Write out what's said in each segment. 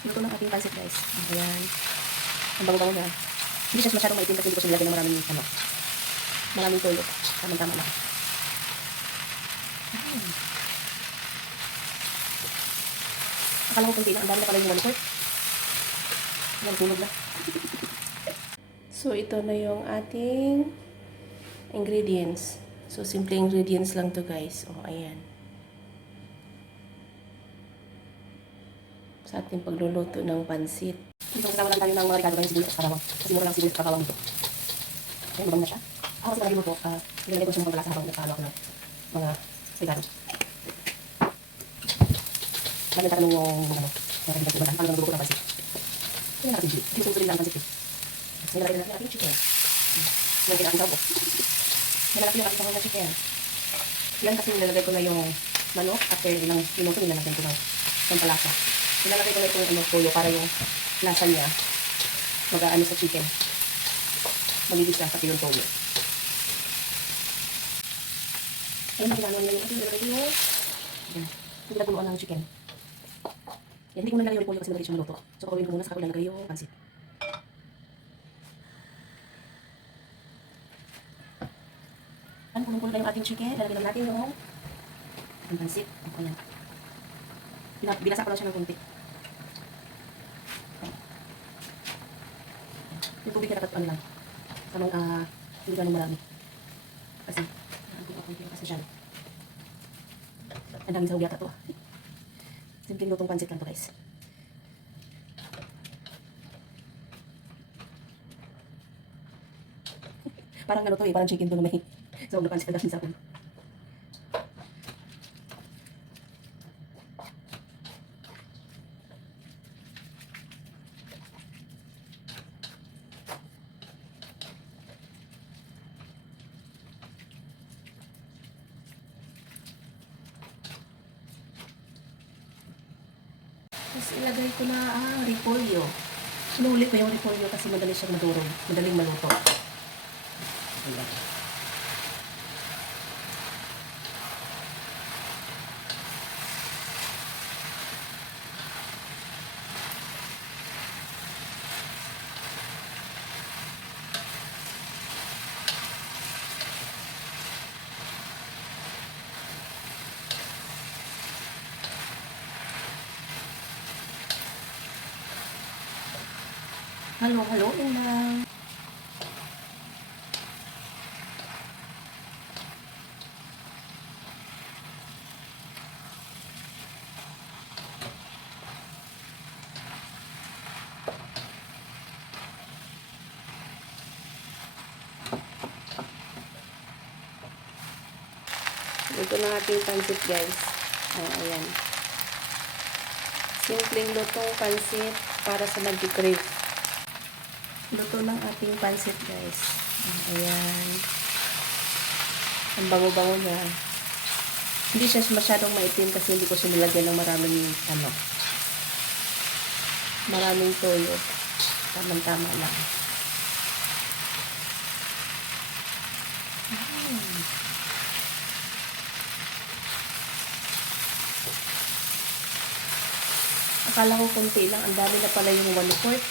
Luto ng ating pancit guys. Ayan. Ang bango-bango niya. Hindi siya masyadong maitim kasi hindi ko siya nilagyan ng maraming ano. Maraming toyo. Tama-tama lang. Ayan. Akala ko kunti lang. Ang dami na pala yung one quart. Ayan, tulog na. So, ito na yung ating ingredients. So, simple ingredients lang to guys. O, ayan. Sa ating pagluluto ng pansit. Dito kasama lang tayo ng mga rekado kayong sibuyas at karawang. Kasi mura lang sibuyas at karawang ito. Ayan, mabang na siya. Ako kasi nalagay ko, uh, nilalagay ko siya mga palasa habang nagkakawa ko ng mga rekado. Lalo na tanong yung ano, mga kanilang iba, paano nagluto ng pansit. Ayan, nakasigil. Hindi ko lang ang pansit eh. Tapos nilalagay na natin ang ating chicken. Nilalagay natin sabo. Nilalagay yung ating sabo ng chicken. Yan kasi nilalagay ko na yung manok after ilang minuto nilalagyan ko ng pampalasa. Nilalagay ko na itong ano, toyo para yung lasa niya mag-aano sa chicken. Magigis siya pati yung toyo. Ayun, ginagawa nila yung ating nilalagay yung yan. Hindi na tuluan ng chicken. Yan, hindi ko nalagay yung repolyo kasi madali siya maluto. So, kawin ko muna sa kakulalagay yung pansit. Yan, kulong-kulong na yung ating chicken. Lalagyan lang natin yung pansit. Ako yan. Bina- Binasa ko lang siya ng kunti. Yung tubig dapat ano lang. Tamang, ah, hindi ganun marami. Kasi, ang tubig ako kasi siya. Ang daming sahog yata to. ah. Simpleng lutong pansit lang to guys. parang ano to eh, parang chicken to na may sahog na pansit na daming sahog. Tapos ilagay ko na ah, repolyo. Sinuli ko yung repolyo kasi madali siyang madurog. Madaling maluto. Ayan. Halo, halo lang. Ito na ating pansit guys. Oh, ayan. Simpleng lutong pansit para sa nag-crave. Luto ng ating pansit guys. Ayan. Ang bango-bango niya. Hindi siya masyadong maitim kasi hindi ko siya nilagyan ng maraming ano. Maraming toyo. Tamang-tama lang. Akala ko konti lang. Ang dami na pala yung one quart.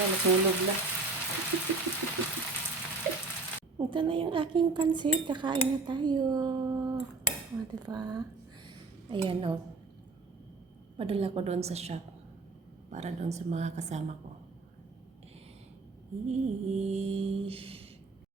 Wala, natulog na. Ito na yung aking pansit. Kakain na tayo. O, oh, diba? Ayan, o. Oh. Padala ko doon sa shop. Para doon sa mga kasama ko. Eee.